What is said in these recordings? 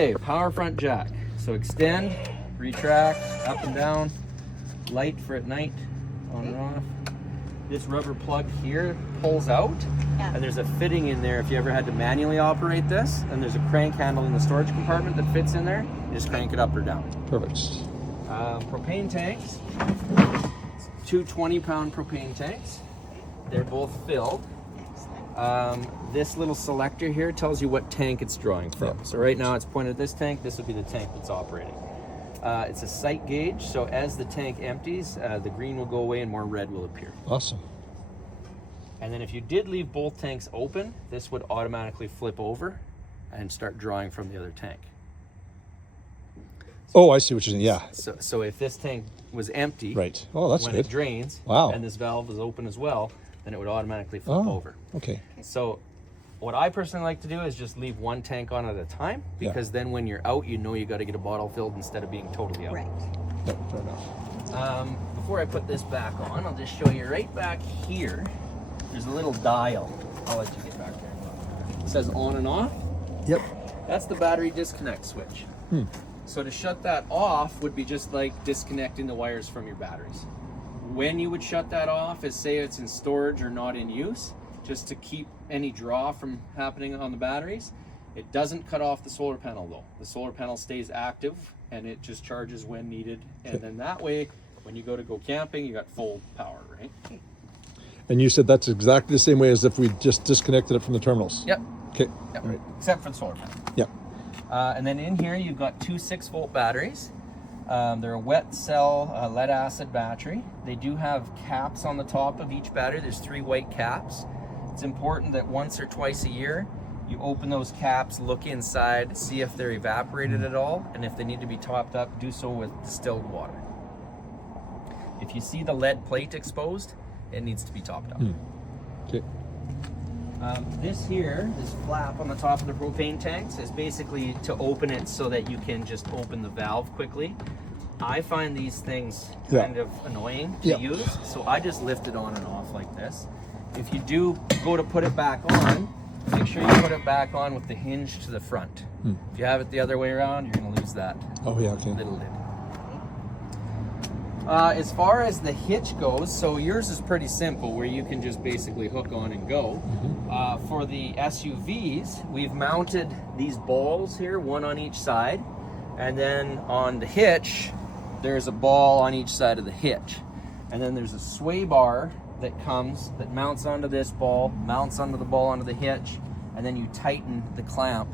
Okay, power front jack. So extend, retract, up and down, light for at night, on and off. This rubber plug here pulls out, and there's a fitting in there if you ever had to manually operate this, and there's a crank handle in the storage compartment that fits in there. You just crank it up or down. Perfect. Propane tanks, two 20-pound propane tanks. They're both filled. This little selector here tells you what tank it's drawing from. Yeah. So right now it's pointed at this tank. This would be the tank that's operating. It's a sight gauge, so as the tank empties, the green will go away and more red will appear. Awesome. And then if you did leave both tanks open, this would automatically flip over and start drawing from the other tank. Oh, I see what you're saying. Yeah. So if this tank was empty, Right. Oh, that's when good. it drains, Wow. and this valve is open as well, then it would automatically flip over. Okay. So what I personally like to do is just leave one tank on at a time, because then when you're out, you know you got to get a bottle filled instead of being totally out. Right. Yep, fair enough. Before I put this back on, I'll just show you right back here. There's a little dial. I'll let you get back there. It says on and off. Yep. That's the battery disconnect switch. So to shut that off would be just like disconnecting the wires from your batteries. When you would shut that off is say it's in storage or not in use, just to keep any draw from happening on the batteries. It doesn't cut off the solar panel though. The solar panel stays active and it just charges when needed. And then that way, when you go camping, you got full power, right? And you said that's exactly the same way as if we just disconnected it from the terminals. Yep. Okay. Yep. Right. Except for the solar panel. Yep. And then in here, you've got two 6-volt batteries. They're a wet cell lead acid battery. They do have caps on the top of each battery. There's 3 white caps. It's important that once or twice a year, you open those caps, look inside, see if they're evaporated at all, and if they need to be topped up, do so with distilled water. If you see the lead plate exposed, it needs to be topped up. Okay. This here, this flap on the top of the propane tanks, is basically to open it so that you can just open the valve quickly. I find these things kind of annoying to use, so I just lift it on and off like this. If you do go to put it back on, make sure you put it back on with the hinge to the front. If you have it the other way around, you're going to lose that little lid. As far as the hitch goes, so yours is pretty simple where you can just basically hook on and go. For the SUVs, we've mounted these balls here, one on each side, and then on the hitch, there's a ball on each side of the hitch. And then there's a sway bar that mounts onto this ball, mounts onto the ball onto the hitch, and then you tighten the clamp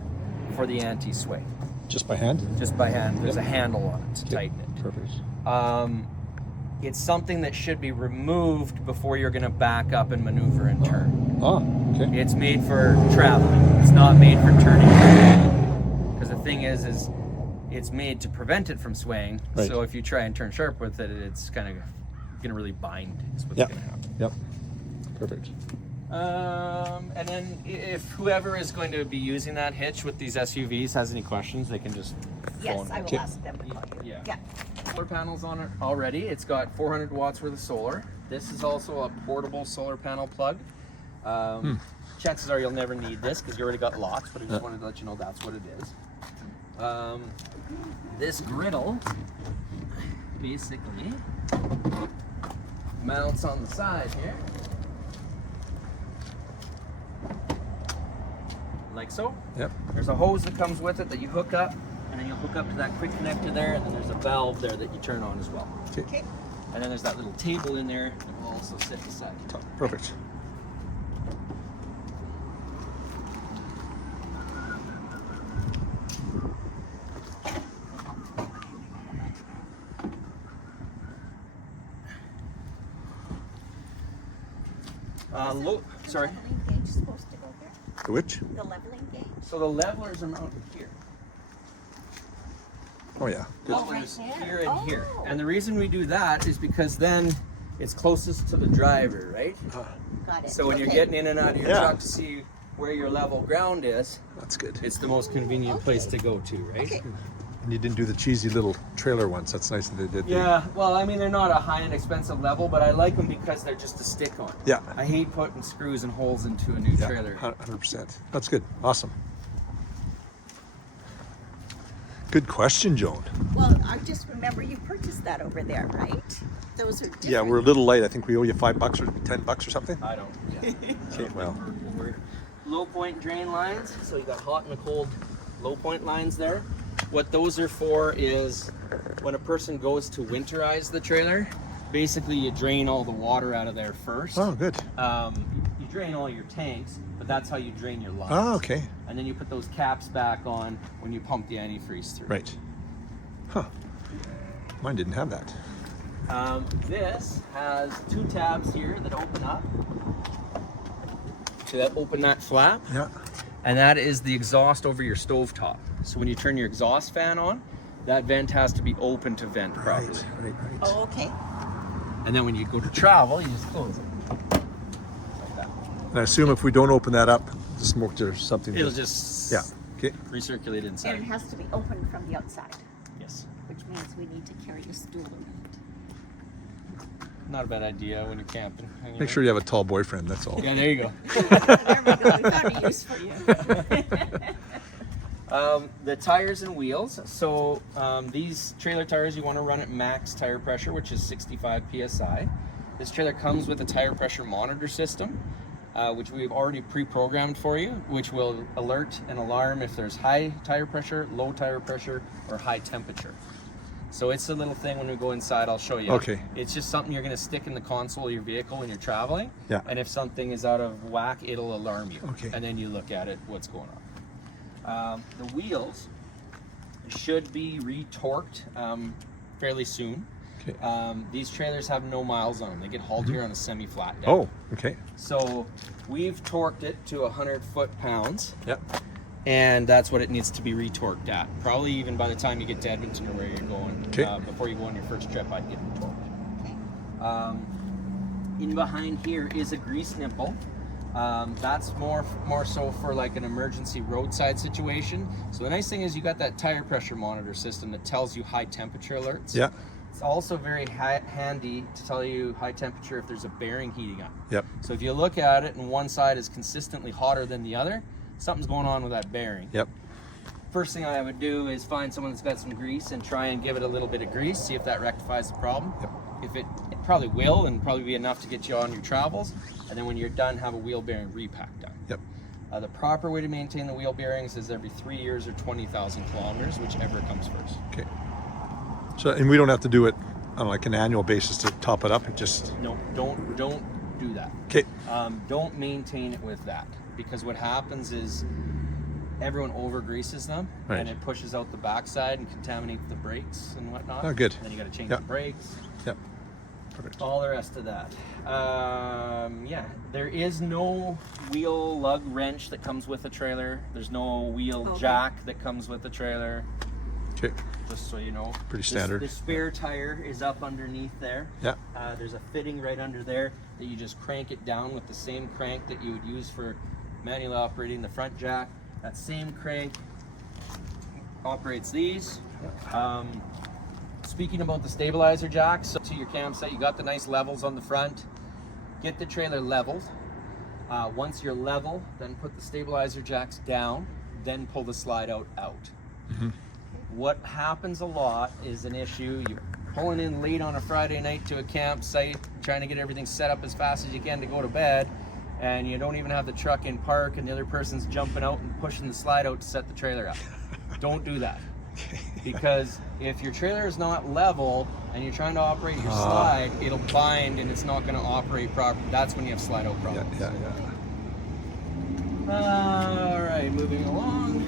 for the anti-sway. Just by hand? Just by hand. There's a handle on it to tighten it. Perfect. It's something that should be removed before you're going to back up and maneuver and turn. Okay. It's made for traveling. It's not made for turning. Because the thing is it's made to prevent it from swaying. Right. So if you try and turn sharp with it, it's kind of going to really bind is what's going to happen. Yep. Perfect. And then if whoever is going to be using that hitch with these SUVs has any questions, they can just Yes, phone I will ask them to call you. Yeah. Solar panels on it already. It's got 400 watts worth of solar. This is also a portable solar panel plug. Chances are you'll never need this because you already got lots, but I just wanted to let you know that's what it is. This griddle basically mounts on the side here. Like so. Yep. There's a hose that comes with it that you hook up, and then you'll hook up to that quick connector there, and then there's a valve there that you turn on as well. Okay. And then there's that little table in there that will also sit beside you. Perfect. Sorry. The leveling gauge is supposed to go here? The which? The leveling gauge? So the levelers are mounted here. Oh, yeah. Levelers right there. here and here. Oh. And the reason we do that is because then it's closest to the driver, right? Got it. So when you're Okay. getting in and out of your truck to see where your level ground is, That's good. it's the most convenient place to go to, right? Okay. And you didn't do the cheesy little trailer ones. That's nice that they did. Yeah, well, I mean, they're not a high-end expensive level, but I like them because they're just a stick-on. Yeah. I hate putting screws and holes into a new trailer. 100%. That's good. Awesome. Good question, Joan. Well, I just remember you purchased that over there, right? Those are different. Yeah, we're a little late. I think we owe you $5 or $10 or something. I don't. Yeah. Okay, well, We're low point drain lines. So you got hot and cold low point lines there. What those are for is when a person goes to winterize the trailer, basically you drain all the water out of there first. oh, good. You drain all your tanks, but that's how you drain your lines. Oh, okay. And then you put those caps back on when you pump the antifreeze through. Right. Huh. Mine didn't have that. This has two tabs here that open up. So that open that flap, Yeah. and that is the exhaust over your stovetop. So when you turn your exhaust fan on, that vent has to be open to vent properly. Right. Oh, okay. And then when you go to travel, you just close it. Like that. And I assume if we don't open that up, the smoke or something. It'll just Yeah. Okay. recirculate And it inside. has to be open from the outside, Yes. which means we need to carry a stool around. Not a bad idea when you're camping. Make sure you have a tall boyfriend. That's all. Yeah, there you go. There we go. We found a use for you. The tires and wheels. So these trailer tires, you want to run at max tire pressure, which is 65 psi. This trailer comes with a tire pressure monitor system, which we've already pre-programmed for you, which will alert and alarm if there's high tire pressure, low tire pressure, or high temperature. So it's a little thing when we go inside, I'll show you. Okay. It's just something you're going to stick in the console of your vehicle when you're traveling. Yeah. And if something is out of whack, it'll alarm you. Okay. And then you look at it, what's going on. The wheels should be retorqued fairly soon. Okay. These trailers have no miles on them. They get hauled here on a semi-flat deck. Oh, okay. So we've torqued it to 100 foot-pounds. Yep. And that's what it needs to be retorqued at. Probably even by the time you get to Edmonton or where you're going. Okay. Before you go on your first trip, I'd get it torqued. Okay. In behind here is a grease nipple. That's more so for like an emergency roadside situation. So the nice thing is you got that tire pressure monitor system that tells you high temperature alerts. Yeah. It's also very handy to tell you high temperature if there's a bearing heating up. Yep. So if you look at it and one side is consistently hotter than the other, something's going on with that bearing. Yep. First thing I would do is find someone that's got some grease and try and give it a little bit of grease, see if that rectifies the problem. Yep. If it probably will, and probably be enough to get you on your travels. And then when you're done, have a wheel bearing repack done. Yep. The proper way to maintain the wheel bearings is every 3 years or 20,000 kilometers, whichever comes first. Okay. So, and we don't have to do it on like an annual basis to top it up. It just. No, don't do that. Okay. Don't maintain it with that, because what happens is everyone over greases them, Right. and it pushes out the backside and contaminates the brakes and whatnot. Oh, good. And then you got to change Yep. the brakes. Yep. Perfect. All the rest of that. Yeah, there is no wheel lug wrench that comes with the trailer. There's no wheel Okay. jack that comes with the trailer. Okay. Just so you know. Pretty standard. The spare tire is up underneath there. Yeah. There's a fitting right under there that you just crank it down with the same crank that you would use for manually operating the front jack. That same crank operates these. Speaking about the stabilizer jacks, so to your campsite, you got the nice levels on the front. Get the trailer leveled. Once you're level, then put the stabilizer jacks down, then pull the slide out. Mm-hmm. What happens a lot is an issue. You're pulling in late on a Friday night to a campsite, trying to get everything set up as fast as you can to go to bed, and you don't even have the truck in park, and the other person's jumping out and pushing the slide out to set the trailer up. Don't do that. Because if your trailer is not level and you're trying to operate your slide, it'll bind and it's not going to operate properly. That's when you have slide out Yeah. problems. Yeah. All right, moving along.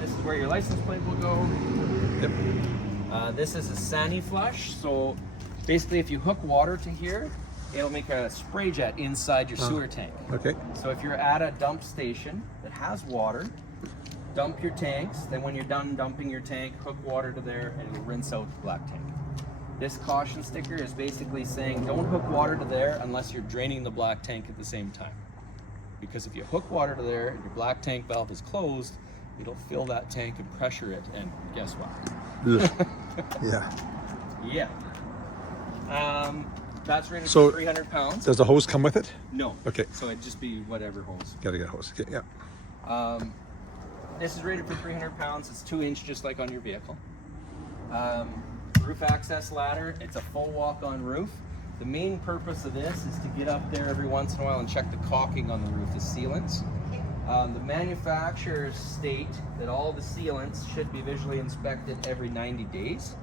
This is where your license plate will go. Yep. This is a sani flush. So basically, if you hook water to here, it'll make a spray jet inside your sewer tank. Okay. So if you're at a dump station that has water, dump your tanks. Then when you're done dumping your tank, hook water to there and it'll rinse out the black tank. This caution sticker is basically saying don't hook water to there unless you're draining the black tank at the same time. Because if you hook water to there and your black tank valve is closed, it'll fill that tank and pressure it, and guess what? Ugh. Yeah. Yeah. That's rated So, 300 pounds. Does the hose come with it? No. Okay. So it'd just be whatever hose. Gotta get a hose. Okay. Yeah. This is rated for 300 pounds. It's 2-inch, just like on your vehicle. Roof access ladder. It's a full walk-on roof. The main purpose of this is to get up there every once in a while and check the caulking on the roof, the sealants. The manufacturers state that all the sealants should be visually inspected every 90 days.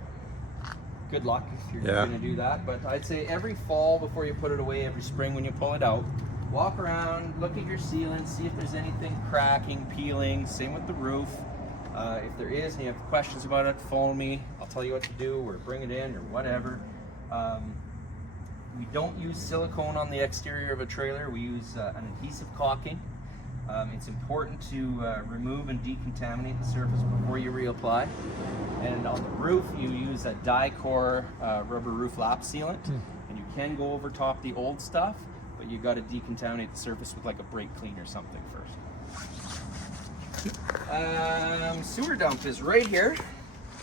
Good luck if you're going to do that, but I'd say every fall before you put it away, every spring when you pull it out, walk around, look at your sealants, see if there's anything cracking, peeling. Same with the roof. If there is and you have questions about it, phone me. I'll tell you what to do, or bring it in, or whatever. We don't use silicone on the exterior of a trailer. We use an adhesive caulking. It's important to remove and decontaminate the surface before you reapply. And on the roof, you use a die-core rubber roof lap sealant. And you can go over top the old stuff, but you got to decontaminate the surface with like a brake clean or something first. Sewer dump is right here.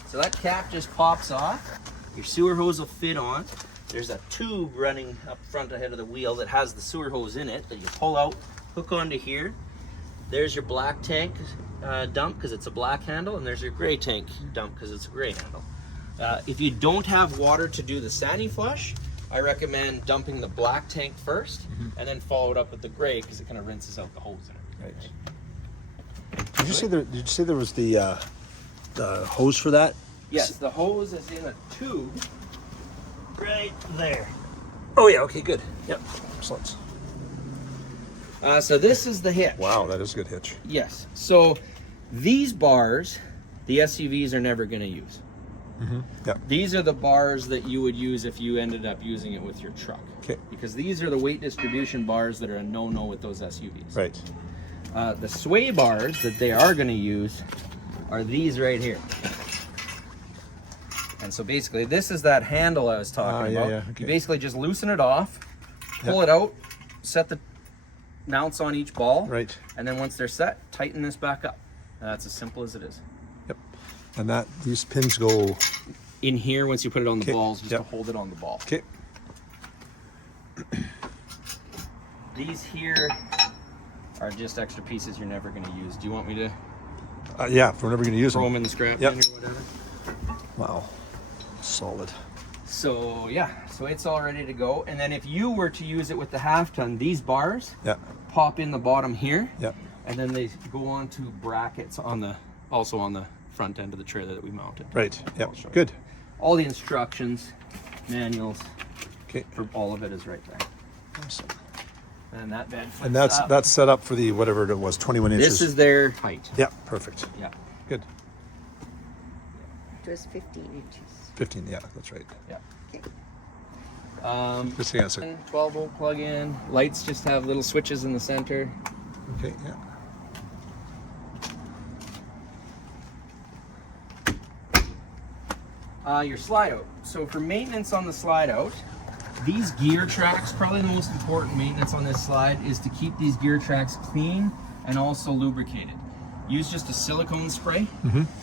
So that cap just pops off. Your sewer hose will fit on. There's a tube running up front ahead of the wheel that has the sewer hose in it that you pull out, hook onto here. There's your black tank dump because it's a black handle, and there's your gray tank dump because it's a gray handle. If you don't have water to do the sani flush, I recommend dumping the black tank first and then follow it up with the gray because it kind of rinses out the hose in it. Right. Did you say there was the hose for that? Yes, the hose is in a tube right there. Oh yeah. Okay. Good. Yep. Excellent. So this is the hitch. Wow, that is a good hitch. Yes. So these bars, the SUVs are never going to use. Yep. These are the bars that you would use if you ended up using it with your truck. Okay. Because these are the weight distribution bars that are a no-no with those SUVs. Right. The sway bars that they are going to use are these right here. And so basically, this is that handle I was talking about. Yeah, okay. You basically just loosen it off, pull it out, set the mounts on each ball. Right. And then once they're set, tighten this back up. And that's as simple as it is. Yep. And these pins go in here once you put it on the balls, just to hold it on the ball. Okay. These here are just extra pieces you're never going to use. Do you want me to yeah, if we're never going to use throw them them. in the scrap Yep. bin or whatever? Wow. Solid. So yeah, so it's all ready to go. And then if you were to use it with the half ton, these bars pop in the bottom here. Yep. And then they go on to brackets also on the front end of the trailer that we mounted. Right. Yep. Good. All the instructions, manuals, Okay. for all of it is right there. Awesome. And that bed flips And up. that's set up for the whatever it was, 21 inches. This is their height. Yeah. Perfect. Yeah. Good. It was 15 inches. 15. Yeah, that's right. Yeah. Okay. Just hang on a second. 12 volt plug in. Lights just have little switches in the center. Okay. Yeah. Your slide out. So for maintenance on the slide out, these gear tracks, probably the most important maintenance on this slide is to keep these gear tracks clean and also lubricated. Use just a silicone spray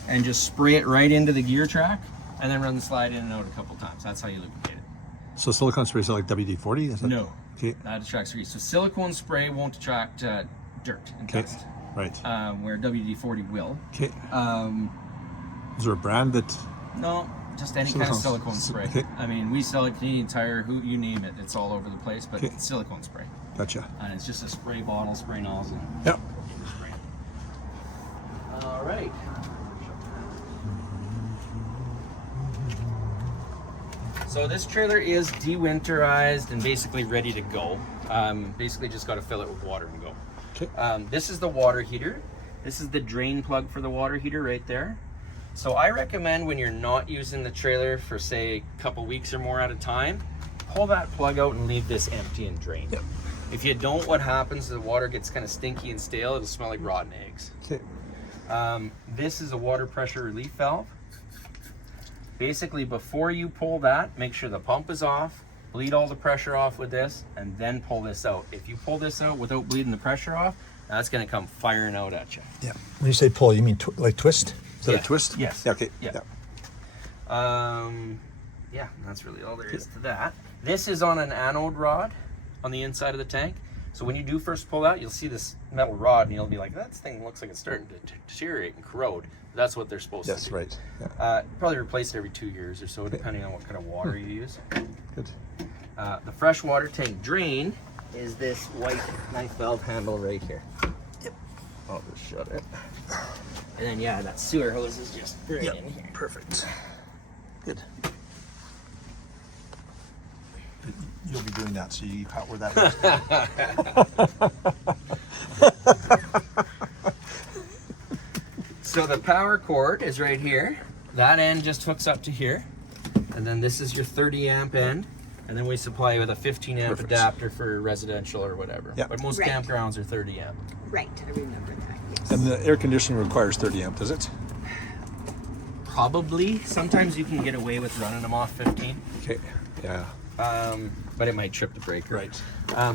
and just spray it right into the gear track and then run the slide in and out a couple times. That's how you lubricate it. So silicone spray is like WD-40? Is that? No, Okay. that attracts grease. So silicone spray won't attract dirt and Okay. dust, Right. where WD-40 will. Okay. Is there a brand that? No, just any kind of silicone spray. Okay. I mean, we sell it Canadian Tire, you name it. It's all over the place, but Okay. it's silicone spray. Gotcha. And it's just a spray bottle, spray nozzle. Yep. All right. So this trailer is de-winterized and basically ready to go. Basically just got to fill it with water and go. Okay. This is the water heater. This is the drain plug for the water heater right there. So I recommend when you're not using the trailer for say a couple weeks or more at a time, pull that plug out and leave this empty and drain. Yep. If you don't, what happens is the water gets kind of stinky and stale. It'll smell like rotten eggs. Okay. This is a water pressure relief valve. Basically, before you pull that, make sure the pump is off, bleed all the pressure off with this, and then pull this out. If you pull this out without bleeding the pressure off, that's going to come firing out at you. Yeah. When you say pull, you mean like twist? Is that Yeah. a twist? Yes. Yeah. Okay. Yeah. Yeah, that's really all there is to that. This is on an anode rod on the inside of the tank. So when you do first pull out, you'll see this metal rod, and you'll be like, that thing looks like it's starting to deteriorate and corrode. That's what they're supposed to do. Yes, right. Yeah. Probably replace it every 2 years or so, depending on what kind of water you use. Good. The freshwater tank drain is this white knife valve handle right here. Yep. I'll just shut it. And then, yeah, that sewer hose is just right in here. Perfect. Good. You'll be doing that, so you out where that is. So the power cord is right here. That end just hooks up to here. And then this is your 30 amp end. And then we supply you with a 15 amp adapter for residential or whatever. Yep. But most campgrounds are 30 amp. Right, I remember that, yes. And the air conditioning requires 30 amp, does it? Probably. Sometimes you can get away with running them off 15. Okay. Yeah. But it might trip the breaker. Right.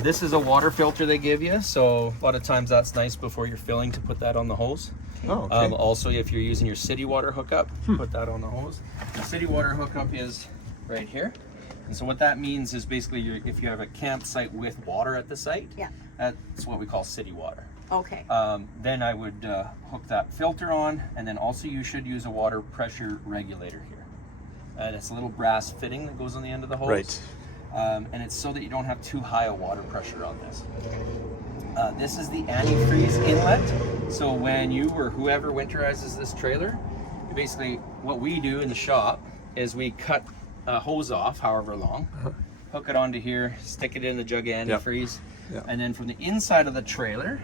This is a water filter they give you, so a lot of times that's nice before you're filling to put that on the hose. Oh, okay. Also, if you're using your city water hookup, put that on the hose. The city water hookup is right here. And so what that means is basically if you have a campsite with water at the site, that's what we call city water. Okay. Then I would hook that filter on, and then also you should use a water pressure regulator here. And it's a little brass fitting that goes on the end of the hose. Right. And it's so that you don't have too high a water pressure on this. This is the antifreeze inlet. So when you or whoever winterizes this trailer, basically what we do in the shop is we cut a hose off, however long, hook it onto here, stick it in the jug of antifreeze, and then from the inside of the trailer,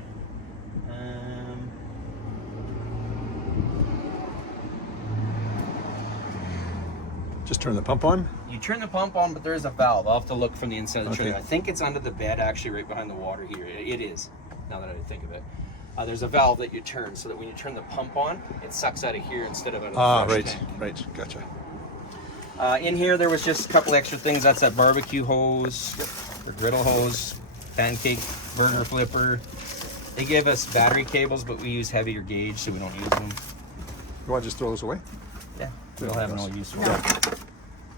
just turn the pump on? you turn the pump on, but there is a valve. I'll have to look from the inside of the trailer. I think it's under the bed, actually, right behind the water heater. It is, now that I think of it. There's a valve that you turn so that when you turn the pump on, it sucks out of here instead of out of the fresh tank. Right, gotcha. In here, there was just a couple extra things. That's that barbecue hose, or griddle hose, pancake burger flipper. They give us battery cables, but we use heavier gauge, so we don't use them. You want to just throw those away? Yeah, we'll have no use for them.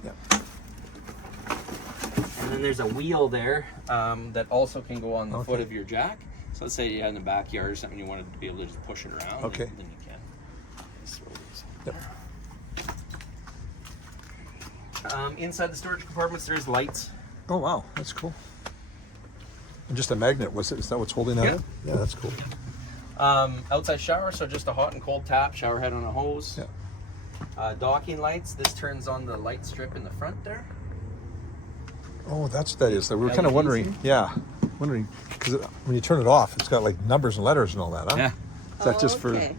Yeah. And then there's a wheel there that also can go on the foot of your jack. So let's say you had in the backyard or something, you wanted to be able to just push it around. Okay. Then you can. Just throw these. Yep. Inside the storage compartments, there's lights. Oh wow, that's cool. And just a magnet, is that what's holding that in? Yeah, that's cool. Outside shower, so just a hot and cold tap, shower head on a hose. Yeah. Docking lights, this turns on the light strip in the front there. Oh, that's what that is. So we were kind of LEDs. wondering, because when you turn it off, it's got like numbers and letters and all that, huh? Yeah. Is that just for? Okay.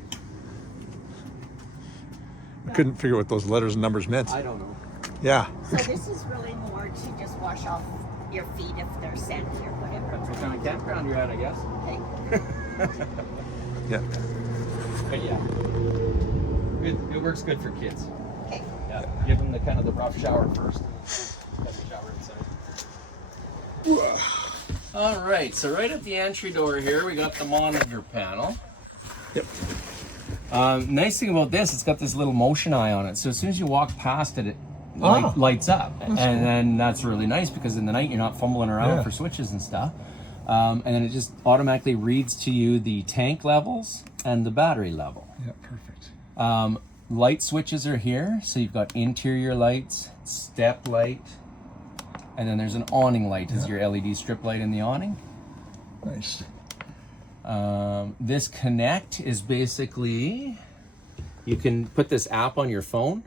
I couldn't figure what those letters and numbers meant. I don't know. Yeah. So this is really more to just wash off your feet if they're sandy or whatever. That's what kind of campground you're at, I guess. Okay. Yeah. But yeah, it works good for kids. Okay. Yeah, give them the kind of the rough shower first. Have the shower inside. All right, so right at the entry door here, we got the monitor panel. Yep. Nice thing about this, it's got this little motion eye on it. So as soon as you walk past it, it lights up. And then that's really nice because in the night you're not fumbling around for switches and stuff. And then it just automatically reads to you the tank levels and the battery level. Yeah, perfect. Light switches are here. So you've got interior lights, step light, and then there's an awning light is your LED strip light in the awning. Nice. This Connect is basically, you can put this app on your phone.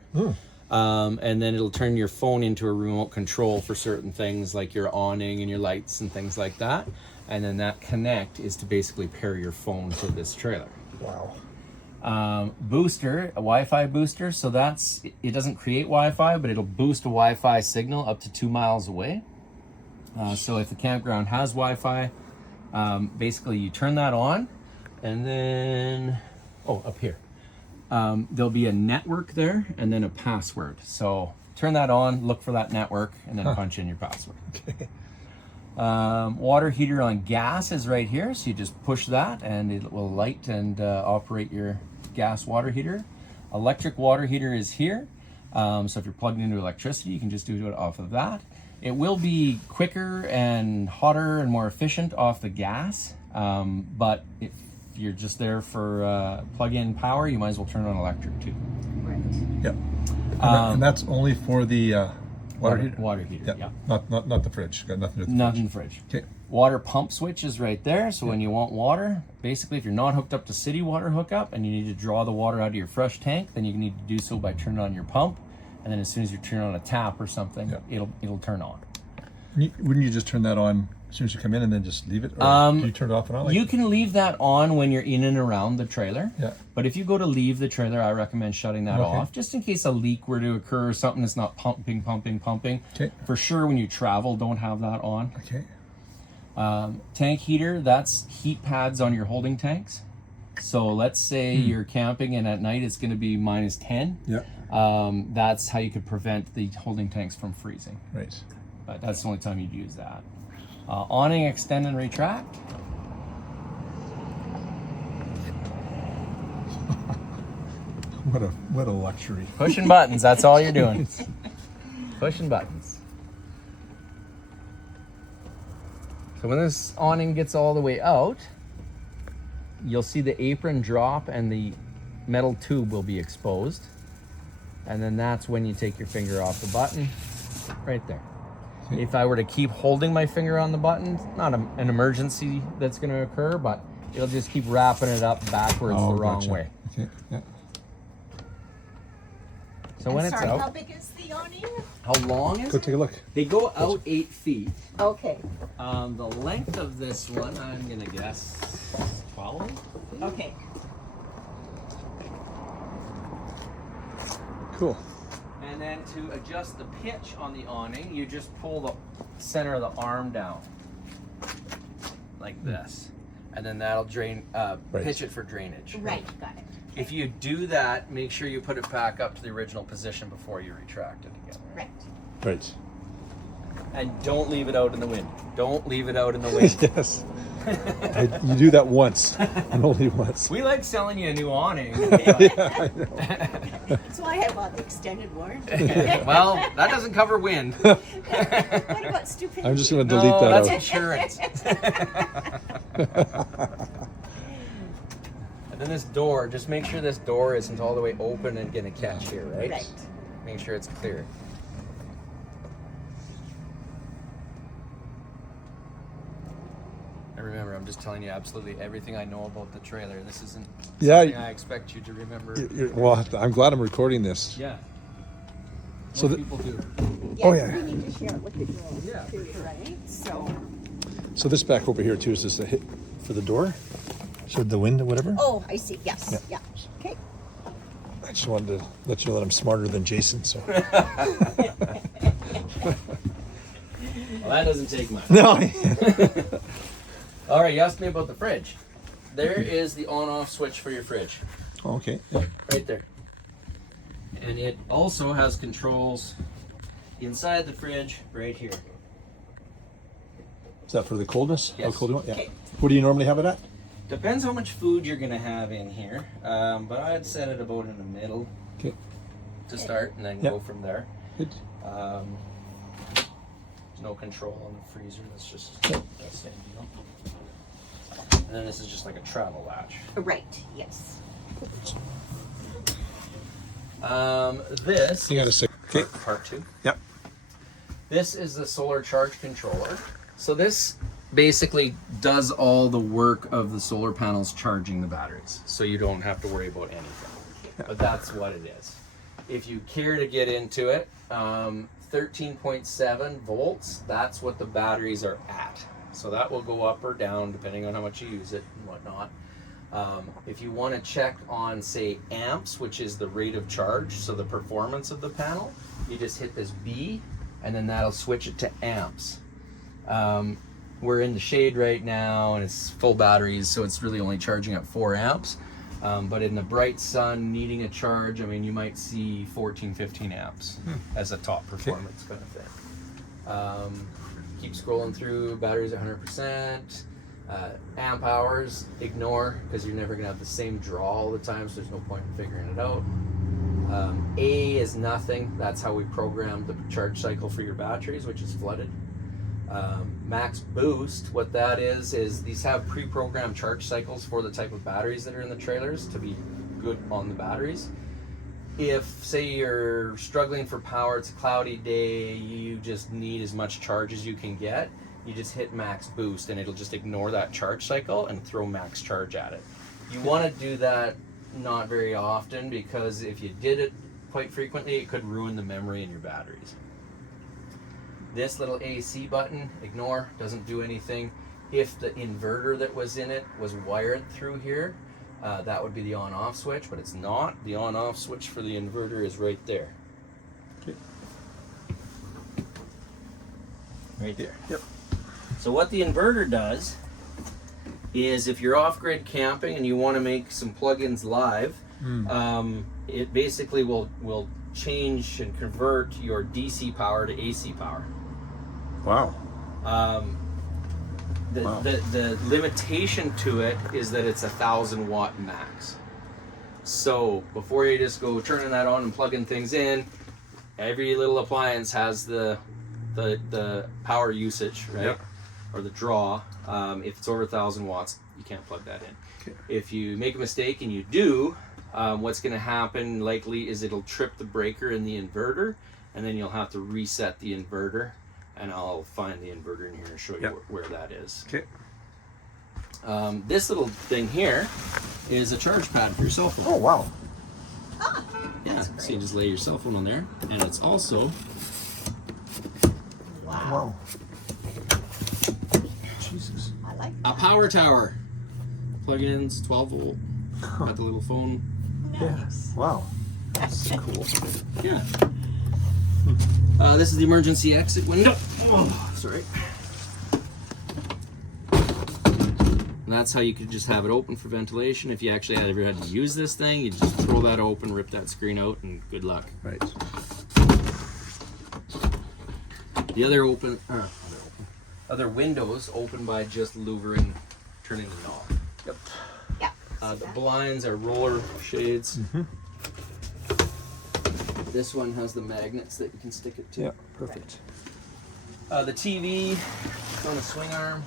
And then it'll turn your phone into a remote control for certain things like your awning and your lights and things like that. And then that Connect is to basically pair your phone to this trailer. Wow. Booster, a Wi-Fi booster. So it doesn't create Wi-Fi, but it'll boost a Wi-Fi signal up to 2 miles away. So if the campground has Wi-Fi, basically you turn that on and then, up here. There'll be a network there and then a password. So turn that on, look for that network, and then punch in your password. Okay. Water heater on gas is right here. So you just push that and it will light and operate your gas water heater. Electric water heater is here. So if you're plugged into electricity, you can just do it off of that. It will be quicker and hotter and more efficient off the gas, but if you're just there for plug-in power, you might as well turn it on electric too. Right. Yep. And that's only for the water heater? Water heater, yeah. Not the fridge. Got nothing to do with the Nothing in the fridge. Okay. Water pump switch is right there, so when you want water, basically if you're not hooked up to city water hookup and you need to draw the water out of your fresh tank, then you need to do so by turning on your pump, and then as soon as you turn on a tap or something, it'll turn on. Wouldn't you just turn that on as soon as you come in and then just leave it? Or do you turn it off and on? You can leave that on when you're in and around the trailer. Yeah. But if you go to leave the trailer, I recommend shutting that off, just in case a leak were to occur or something that's not pumping. Okay. For sure, when you travel, don't have that on. Okay. Tank heater, that's heat pads on your holding tanks. So let's say you're camping and at night it's going to be -10. Yeah. That's how you could prevent the holding tanks from freezing. Right. But that's the only time you'd use that. Awning, extend and retract. What a luxury. Pushing buttons, that's all you're doing. Pushing buttons. So when this awning gets all the way out, you'll see the apron drop and the metal tube will be exposed. And then that's when you take your finger off the button, right there. If I were to keep holding my finger on the button, not an emergency that's going to occur, but it'll just keep wrapping it up backwards the wrong way. Okay. Yeah. So when it's out, how big is the awning? how long is Go it? take a look. They go out 8 feet. Okay. The length of this one, I'm going to guess 12. Okay. Cool. And then to adjust the pitch on the awning, you just pull the center of the arm down like this, and then that'll drain, pitch it for drainage. Right. Got it. If you do that, make sure you put it back up to the original position before you retract it again. Right. Right. And don't leave it out in the wind. Don't leave it out in the wind. Yes. You do that once, and only once. We like selling you a new awning. Yeah, I know. That's why I bought the extended warranty. Well, that doesn't cover wind. What about stupidity? I'm just going to delete No, that that's out. insurance. And then this door, just make sure this door isn't all the way open and gonna catch here, right? Right. Make sure it's clear. And remember, I'm just telling you absolutely everything I know about the trailer. This isn't something I expect you to remember. Well, I'm glad I'm recording this. Yeah. So Most the- people do. Yes, Oh, yeah. we need to share it with the girls Yeah, too, right? So this back over here too is just a hit for the door, so the wind or whatever. Oh, I see. Yes. Yeah. Yeah. Okay. I just wanted to let you know that I'm smarter than Jason. So. Well, that doesn't take much. No. All right, you asked me about the fridge. There is the on-off switch for your fridge. Okay. Yeah. Right there. And it also has controls inside the fridge right here. Is that for the coldness? Yes. How cold you want? Yeah. Okay. What do you normally have it at? Depends how much food you're gonna have in here, but I'd set it about in the middle Okay. to start, and then Yep. go from there. Good. There's no control on the freezer. That's just that same deal. And then this is just like a travel latch. Right. Yes. This Hang on a sec. Okay. part 2. Yep. This is the solar charge controller. So this basically does all the work of the solar panels charging the batteries. So you don't have to worry about anything. But that's what it is. If you care to get into it, 13.7 volts, that's what the batteries are at. So that will go up or down depending on how much you use it and whatnot. If you want to check on, say, amps, which is the rate of charge, so the performance of the panel, you just hit this B, and then that'll switch it to amps. We're in the shade right now, and it's full batteries, so it's really only charging at 4 amps. But in the bright sun, needing a charge, I mean, you might see 14, 15 amps as a top performance benefit. Keep scrolling through, batteries at 100%. Amp hours, ignore, because you're never gonna have the same draw all the time, so there's no point in figuring it out. A is nothing. That's how we programmed the charge cycle for your batteries, which is flooded. Max boost, what that is these have pre-programmed charge cycles for the type of batteries that are in the trailers to be good on the batteries. If, say, you're struggling for power, it's a cloudy day, you just need as much charge as you can get, you just hit max boost and it'll just ignore that charge cycle and throw max charge at it. You want to do that not very often, because if you did it quite frequently, it could ruin the memory in your batteries. This little AC button, ignore, doesn't do anything. If the inverter that was in it was wired through here, that would be the on-off switch, but it's not. The on-off switch for the inverter is right there. Okay. Right there. Yep. So what the inverter does is, if you're off-grid camping and you want to make some plugins live, it basically will change and convert your DC power to AC power. Wow. The limitation to it is that it's 1,000 watt max. So before you just go turning that on and plugging things in, every little appliance has the power usage, right? Yep. Or the draw. If it's over 1,000 watts, you can't plug that in. Okay. If you make a mistake and you do, what's going to happen likely is it'll trip the breaker in the inverter, and then you'll have to reset the inverter. And I'll find the inverter in here and show you where that is. Okay. This little thing here is a charge pad for your cell phone. Oh, wow. Yeah, so you just lay your cell phone on there, and it's also Wow. Jesus. I like a power tower. Plug-ins, 12 volt. Got the little phone. nice. Wow. That's cool. Yeah. This is the emergency exit window. Oh, sorry. And that's how you could just have it open for ventilation. If you actually ever had to use this thing, you just throw that open, rip that screen out, and good luck. Right. The other windows open by just louvering, turning the knob. Yep. Yeah. The blinds are roller shades. This one has the magnets that you can stick it to. Yeah, perfect. The TV on a swing arm.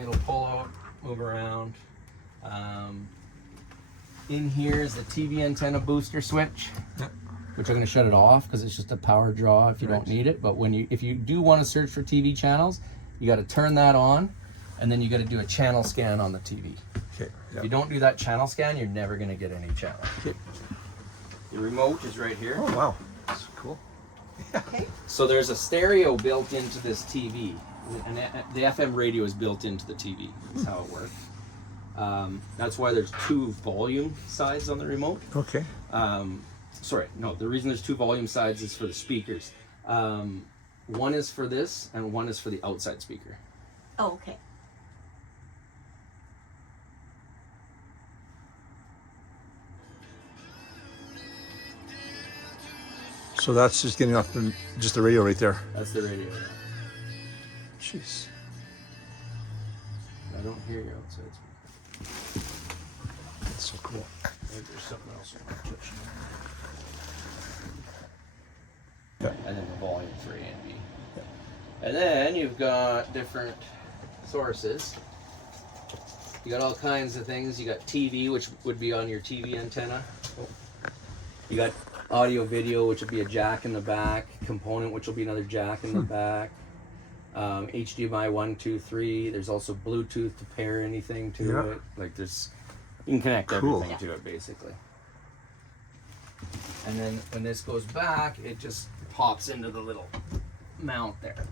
It'll pull out, move around. In here is the TV antenna booster switch, which I'm going to shut it off because it's just a power draw if you don't need it. But if you do want to search for TV channels, you got to turn that on, and then you got to do a channel scan on the TV. Okay. If you don't do that channel scan, you're never going to get any channel. Okay. The remote is right here. Oh, wow. That's cool. Okay. So there's a stereo built into this TV, and the FM radio is built into the TV. That's how it works. That's why there's two volume sides on the remote. Okay. Sorry, no, the reason there's two volume sides is for the speakers. One is for this, and one is for the outside speaker. Oh, okay. So that's just getting off just the radio right there. That's the radio. Jeez. I don't hear your outside speaker. That's so cool. Maybe there's something else I want to touch. Yeah. And then the volume for A and B. Yeah. And then you've got different sources. You got all kinds of things. You got TV, which would be on your TV antenna. You got audio video, which would be a jack in the back. Component, which will be another jack in the back. HDMI 1, 2, 3. There's also Bluetooth to pair anything to it. Like you can connect everything to it basically. And then when this goes back, it just pops into the little mount there.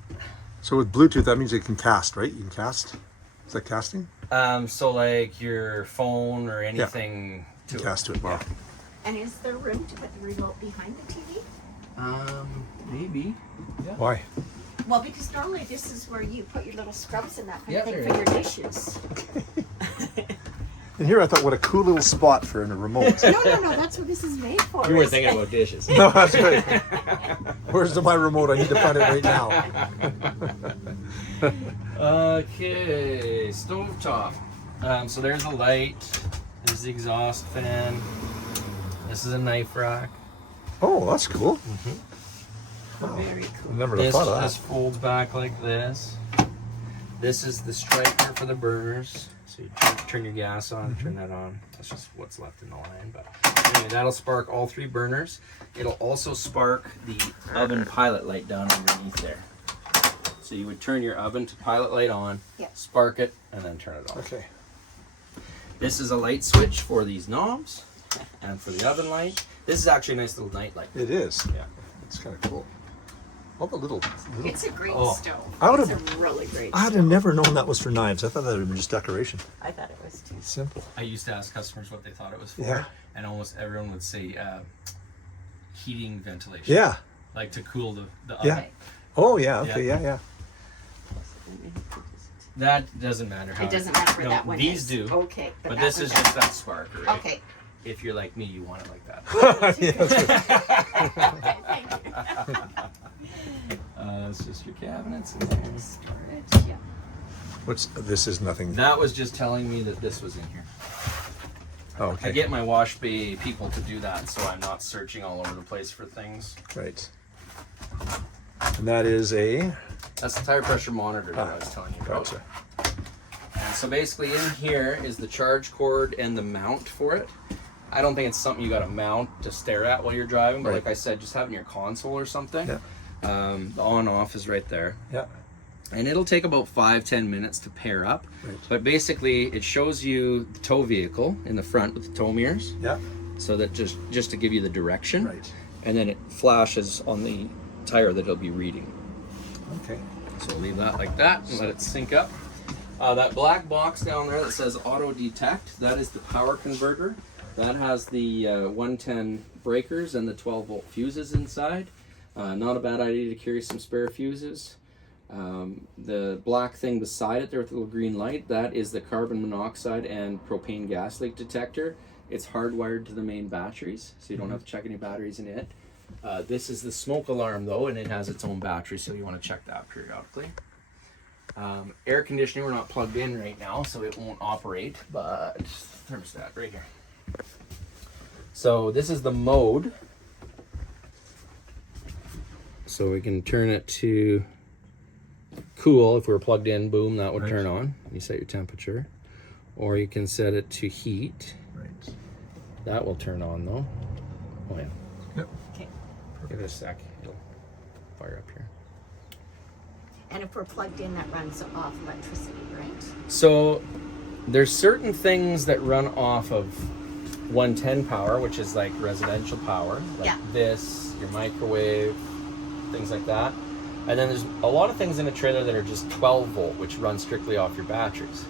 So with Bluetooth, that means it can cast, right? You can cast. Is that casting? So like your phone or anything to cast to it. Wow. And is there room to put the remote behind the TV? Maybe. Yeah. Why? Well, because normally this is where you put your little scrubs and that kind of Yeah, thing there for you your dishes. And here I thought, what a cool little spot for a remote. No, that's what this is made for. You were thinking about dishes. No, that's right. Where's my remote? I need to find it right now. Okay, stovetop. So there's a light. There's the exhaust fan. This is a knife rack. Oh, that's cool. Very cool. Never This thought of that. just folds back like this. This is the striker for the burners. So you turn your gas on, turn that on. That's just what's left in the line. But anyway, that'll spark all 3 burners. It'll also spark the oven pilot light down underneath there. So you would turn your oven to pilot light on, spark it, and then turn it off. Okay. This is a light switch for these knobs and for the oven light. This is actually a nice little night light. It is. Yeah. It's kind of cool. All the little. It's a great Oh. stove. I would It's have- a really great I'd stove. have never known that was for knives. I thought that would have been just decoration. I thought it was too. Simple. I used to ask customers what they thought it was for, Yeah. and almost everyone would say heating ventilation. Yeah. Like to cool the oven. Yeah. Oh yeah. Okay. Yeah. That doesn't matter how It doesn't matter where no, that one these is. do. Okay. But that this one is does. just that sparker, right? Okay. If you're like me, you want it like that. Yeah, that's right. Okay, thank you. It's just your cabinets. In there. Storage, yeah. This is nothing. That was just telling me that this was in here. Oh, okay. I get my wash bay people to do that, so I'm not searching all over the place for things. Right. And that is a. That's the tire pressure monitor that I was telling you about. Gotcha. And so basically in here is the charge cord and the mount for it. I don't think it's something you got to mount to stare at while you're driving, but Right. like I said, just having your console or something. Yeah. The on-off is right there. Yeah. And it'll take about 5-10 minutes to pair up. Right. But basically it shows you the tow vehicle in the front with the tow mirrors. Yeah. So that just to give you the direction. Right. And then it flashes on the tire that it'll be reading. Okay. So leave that like that and let it sync up. That black box down there that says auto detect, that is the power converter. That has the 110 breakers and the 12 volt fuses inside. Not a bad idea to carry some spare fuses. The black thing beside it there with the little green light, that is the carbon monoxide and propane gas leak detector. It's hardwired to the main batteries, so you don't have to check any batteries in it. This is the smoke alarm though, and it has its own battery, so you want to check that periodically. Air conditioning, we're not plugged in right now, so it won't operate, but thermostat right here. So this is the mode. So we can turn it to cool. If we were plugged in, boom, that would turn on. You set your temperature. Or you can set it to heat. Right. That will turn on though. Oh yeah. Yep. Okay. Give it a sec. It'll fire up here. And if we're plugged in, that runs off electricity, right? So there's certain things that run off of 110 power, which is like residential power, like this, your microwave, things like that. And then there's a lot of things in a trailer that are just 12 volt, which run strictly off your batteries.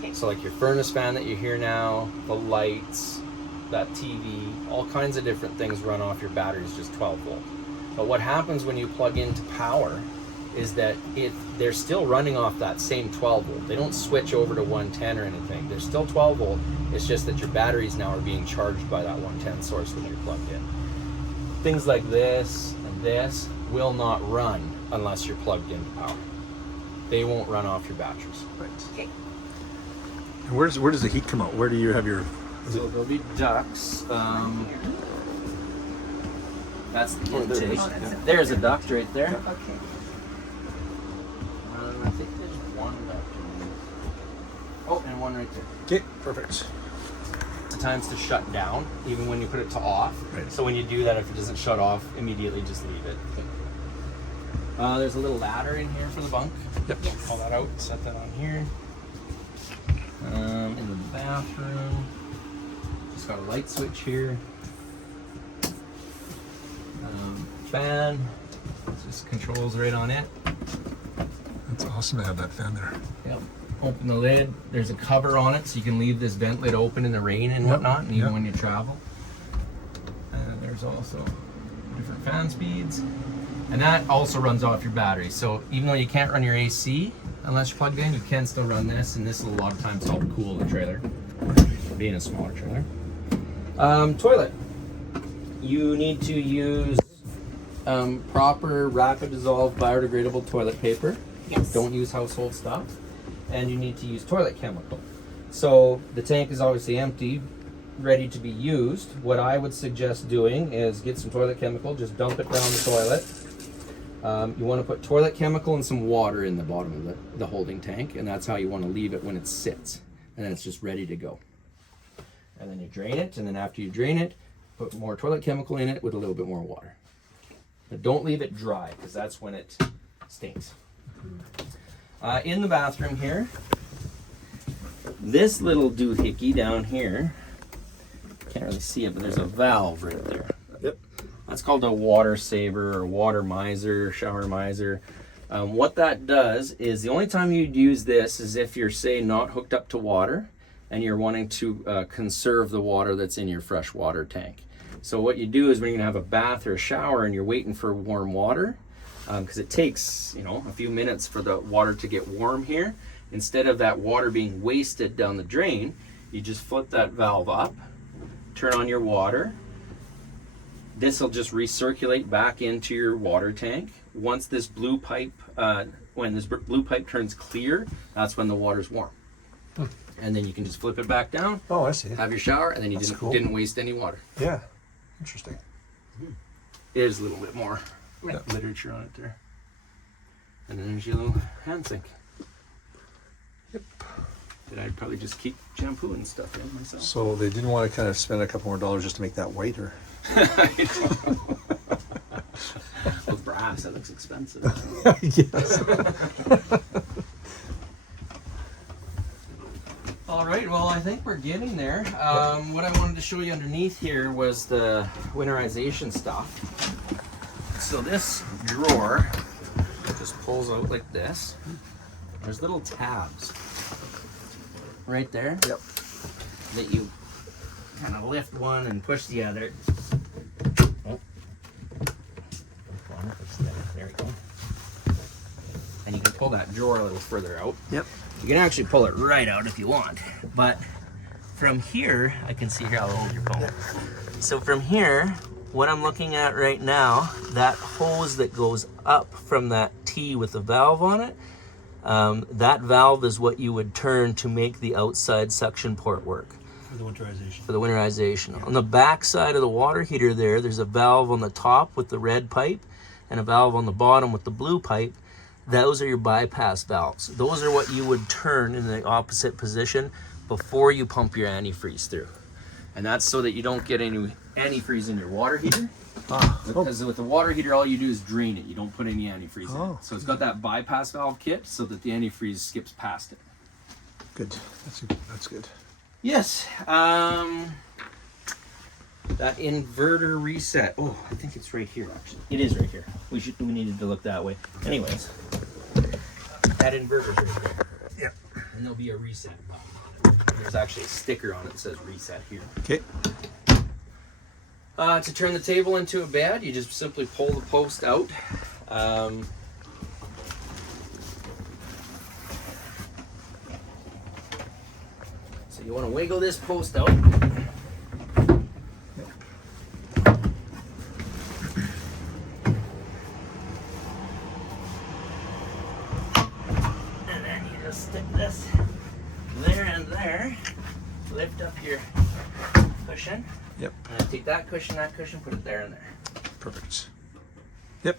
Okay. So like your furnace fan that you hear now, the lights, that TV, all kinds of different things run off your batteries, just 12 volt. But what happens when you plug into power is that they're still running off that same 12 volt. They don't switch over to 110 or anything. They're still 12 volt. It's just that your batteries now are being charged by that 110 source that you're plugged in. Things like this and this will not run unless you're plugged into power. They won't run off your batteries. Right. Okay. And where does the heat come out? Where do you have your? So there'll be ducts. That's the intake. There's a duct right there. Okay. I think there's one duct. Oh, and one right there. Okay. Perfect. Times to shut down, even when you put it to off. Right. So when you do that, if it doesn't shut off, immediately just leave it. There's a little ladder in here for the bunk. Yep. Yes. Pull that out, set that on here. In the bathroom, just got a light switch here. Fan, just controls right on it. That's awesome to have that fan there. Yep. Open the lid. There's a cover on it, so you can leave this vent lid open in the rain and whatnot, and even when you travel. And there's also different fan speeds. And that also runs off your battery. So even though you can't run your AC unless you're plugged in, you can still run this, and this will a lot of times help cool the trailer, being a smaller trailer. Toilet. You need to use proper rapid dissolve biodegradable toilet paper. Yes. Don't use household stuff. And you need to use toilet chemical. So the tank is obviously empty. ready to be used, what I would suggest doing is get some toilet chemical, just dump it down the toilet. You want to put toilet chemical and some water in the bottom of the holding tank, and that's how you want to leave it when it sits. And then it's just ready to go. And then you drain it, and then after you drain it, put more toilet chemical in it with a little bit more water. But don't leave it dry, because that's when it stinks. In the bathroom here, this little doohickey down here, can't really see it, but there's a valve right there. Yep. That's called a water saver or water miser, shower miser. What that does is the only time you'd use this is if you're, say, not hooked up to water and you're wanting to conserve the water that's in your fresh water tank. So what you do is when you're gonna have a bath or a shower and you're waiting for warm water, because it takes, you know, a few minutes for the water to get warm here. Instead of that water being wasted down the drain, you just flip that valve up, turn on your water. This will just recirculate back into your water tank. Once this blue pipe, when this blue pipe turns clear, that's when the water's warm. And then you can just flip it back down. Oh, I see. Have your shower, and then you That's didn't cool. didn't waste any water. Yeah. Interesting. There's a little bit more literature on it there. And then there's your little hand sink. Yep. That I'd probably just keep shampoo and stuff in myself. So they didn't want to kind of spend a couple more dollars just to make that whiter. With brass, that looks expensive. Yes. All right, well, I think we're getting there. What I wanted to show you underneath here was the winterization stuff. So this drawer just pulls out like this. There's little tabs right there. Yep. That you kind of lift one and push the other. Oh. There we go. And you can pull that drawer a little further out. Yep. You can actually pull it right out if you want, but from here, I can see here, I'll hold your phone. So from here, what I'm looking at right now, that hose that goes up from that T with the valve on it, that valve is what you would turn to make the outside suction port work. For the winterization. For the winterization. Yeah. On the back side of the water heater there's a valve on the top with the red pipe and a valve on the bottom with the blue pipe. Those are your bypass valves. Those are what you would turn in the opposite position before you pump your antifreeze through. And that's so that you don't get any antifreeze in your water heater. Because with the water heater, all you do is drain it. You don't put any antifreeze in it. So it's got that bypass valve kit so that the antifreeze skips past it. Good. That's good. Yes. That inverter reset. Oh, I think it's right here, actually. It is right here. We needed to look that way. Anyways, that inverter's right there. Yep. And there'll be a reset button. There's actually a sticker on it that says reset here. Okay. To turn the table into a bed, you just simply pull the post out. So you want to wiggle this post out. Stick this there and there. Lift up your cushion. Yep. And then take that cushion, put it there and there. Perfect. Yep.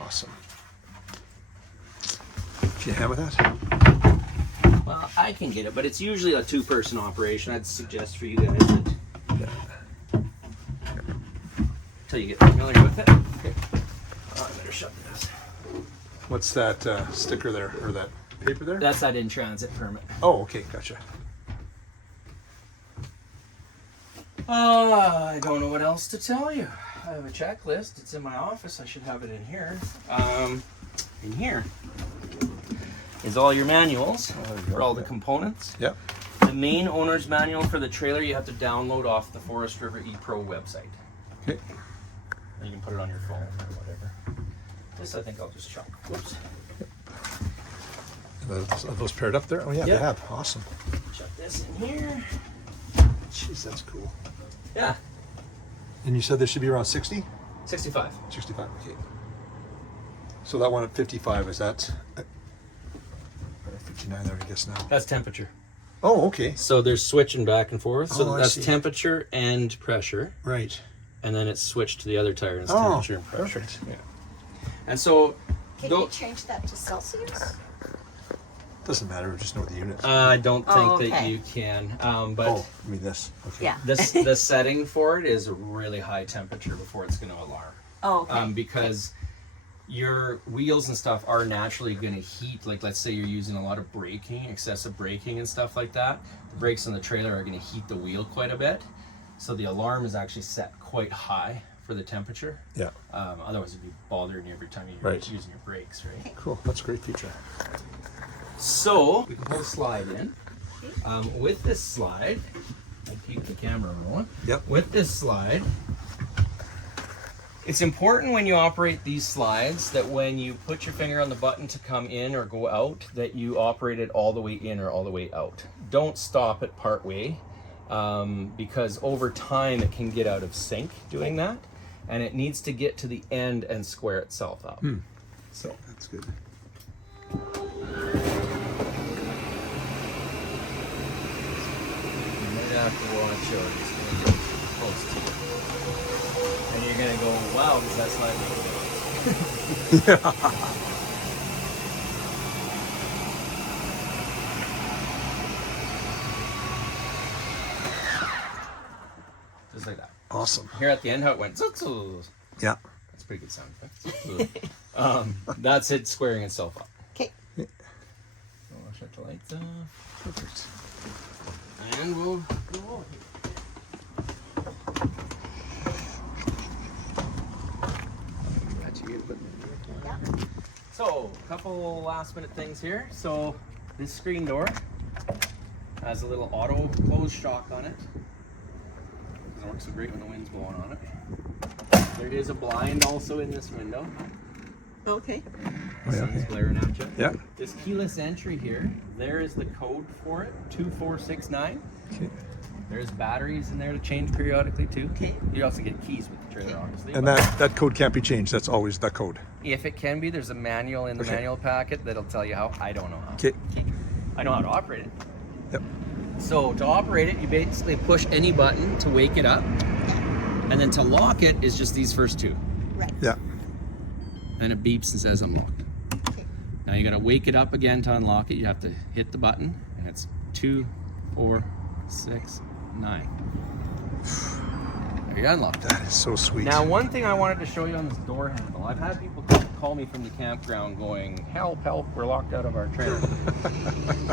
Awesome. Can you hammer that? Well, I can get it, but it's usually a two-person operation. I'd suggest for you guys that until you get familiar with it. Okay. Oh, I better shut this. What's that sticker there, or that paper there? That's that in-transit permit. Oh, okay, gotcha. I don't know what else to tell you. I have a checklist. It's in my office. I should have it in here. In here is all your manuals for all the components. Yep. The main owner's manual for the trailer you have to download off the Forest River ePro website. Okay. And you can put it on your phone or whatever. This I think I'll just chuck. Whoops. Are those paired up there? Oh yeah, Yep. they have. Awesome. Chuck this in here. Jeez, that's cool. Yeah. And you said this should be around 60? 65. 65, okay. So that one at 55, is that 59 there, I guess now? That's temperature. Oh, okay. So they're switching back and forth. So Oh, I that's see. temperature and pressure. Right. And then it's switched to the other tire and it's Oh, temperature and pressure. perfect. Yeah. And so Can you change that to Celsius? Doesn't matter. Just know the units. I don't think that okay. you can. But oh, I mean this. Okay. Yeah. the setting for it is a really high temperature before it's going to alarm. Oh, okay. Because your wheels and stuff are naturally going to heat. Like, let's say you're using a lot of braking, excessive braking and stuff like that. The brakes on the trailer are going to heat the wheel quite a bit. So the alarm is actually set quite high for the temperature. Yeah. Otherwise it'd be bothering you every time you're Right. using your brakes, right? Cool. That's a great feature. So we can pull a slide in. With this slide, I'll keep the camera rolling. Yep. With this slide, it's important when you operate these slides that when you put your finger on the button to come in or go out, that you operate it all the way in or all the way out. Don't stop it part way, because over time it can get out of sync doing that, and it needs to get to the end and square itself up. So That's good. you might have to watch out. It's going to get close to you. And you're going to go, wow, does that slide make a difference? Just like that. Awesome. Here at the end, how it went. That's Yeah. a pretty good sound effect. That's it squaring itself up. Okay. So I'll shut the lights off. Perfect. And we'll go over here. Yeah. So, a couple last minute things here. So, this screen door has a little auto close shock on it. Doesn't work so great when the wind's blowing on it. There is a blind also in this window. Okay. The sun's glaring at you. Yeah. This keyless entry here, there is the code for it, 2469. Okay. There's batteries in there to change periodically too. Okay. You also get keys with the trailer, obviously. And but that code can't be changed. That's always that code. if it can be, there's a manual in the Okay. manual packet that'll tell you how. I don't know how. Okay. I know how to operate it. Yep. So to operate it, you basically push any button to wake it up, and then to lock it is just these first two. Right. Yeah. Then it beeps and says unlocked. Okay. Now you got to wake it up again to unlock it. You have to hit the button, and it's 2, 4, 6, 9. There you unlocked. That is so sweet. Now, one thing I wanted to show you on this door handle, I've had people call me from the campground going, help, help, we're locked out of our trailer.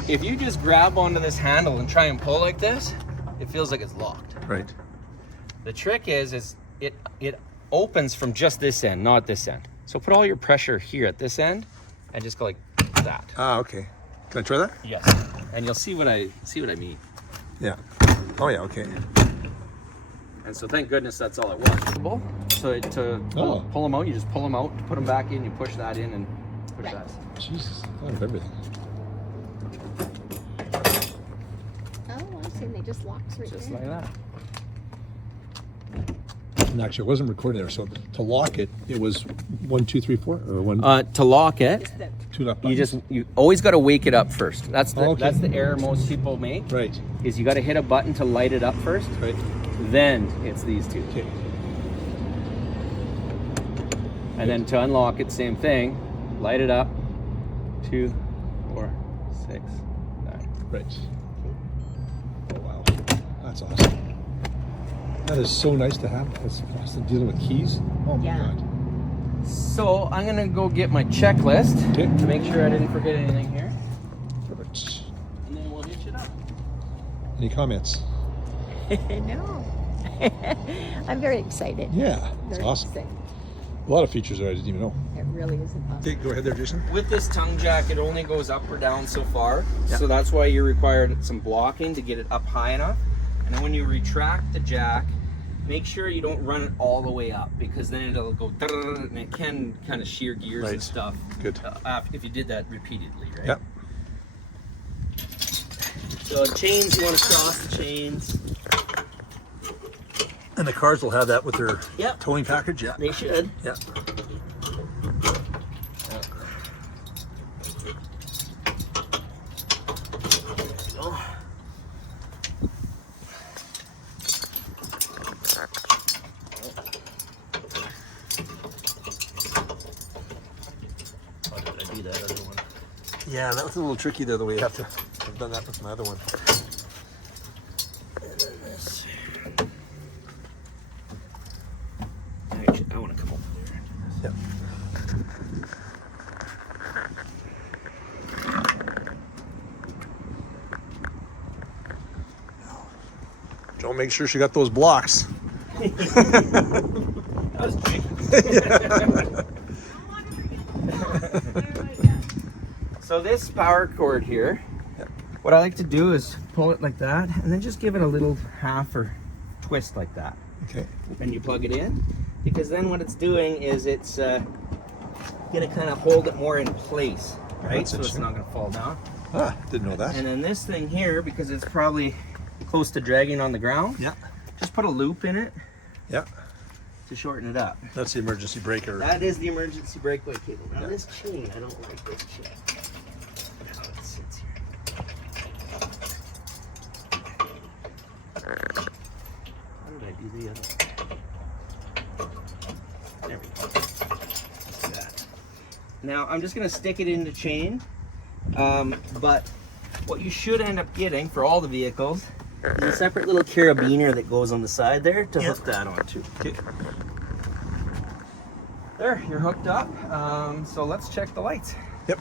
If you just grab onto this handle and try and pull like this, it feels like it's locked. Right. The trick is it opens from just this end, not this end. So put all your pressure here at this end and just go like that. Ah, okay. Can I try that? Yes. And you'll see what I mean. Yeah. Oh yeah. Okay. And so thank goodness that's all it was. So to pull them out, you just pull them out, put them back in, you push that in and push Right. that. Jesus. I thought of everything. Oh, I see. They just locks right Just there. like that. And actually, I wasn't recording there, so to lock it, it was 1, 2, 3, 4, or 1, To lock it, Just the- 2 left you buttons. you always got to wake it up first. That's the Okay. that's the error most people make. Right. Is you got to hit a button to light it up first. Right. Then it's these two. Okay. And then to unlock it, same thing. Light it up. 2, 4, 6, 9. Right. Oh wow. That's awesome. That is so nice to have. That's awesome. Dealing with keys. Oh my Yeah. god. So I'm gonna go get my checklist Okay. to make sure I didn't forget anything here, Perfect. and then we'll hitch it up. Any comments? No. I'm very excited. Yeah. It's Very awesome. excited. A lot of features there I didn't even know. It really is awesome. Okay, go ahead there, Jason. With this tongue jack, it only goes up or down so far, so that's why you required some blocking to get it up high enough. And then when you retract the jack, make sure you don't run it all the way up, because then it'll go and it can kind of shear gears and Right. stuff. Good. If you did that repeatedly, right? Yep. So chains, you want to cross the chains. And the cars will have that with their Yep. towing package. Yeah. They should. Yeah. Yeah, that was a little tricky there, the way you have to. I've done that with my other one. And then this. Actually, I want to come over there. Yep. Joe, make sure she got those blocks. That was tricky. So this power cord here, what I like to do is pull it like that and then just give it a little half or twist like that. Okay. And you plug it in, because then what it's doing is it's gonna kind of hold it more in place, right? That's So it's interesting. not gonna fall down. Ah, didn't know that. And then this thing here, because it's probably close to dragging on the ground, Yeah. just put a loop in it Yeah. to shorten it up. That's the emergency breaker. That is the emergency breakaway cable. Now this chain, I don't like this chain. How it sits here. How did I do the other? There we go. Like that. Now I'm just gonna stick it in the chain, but what you should end up getting for all the vehicles is a separate little carabiner that goes on the side there to hook that onto. Okay. There, you're hooked up. So let's check the lights. Yep.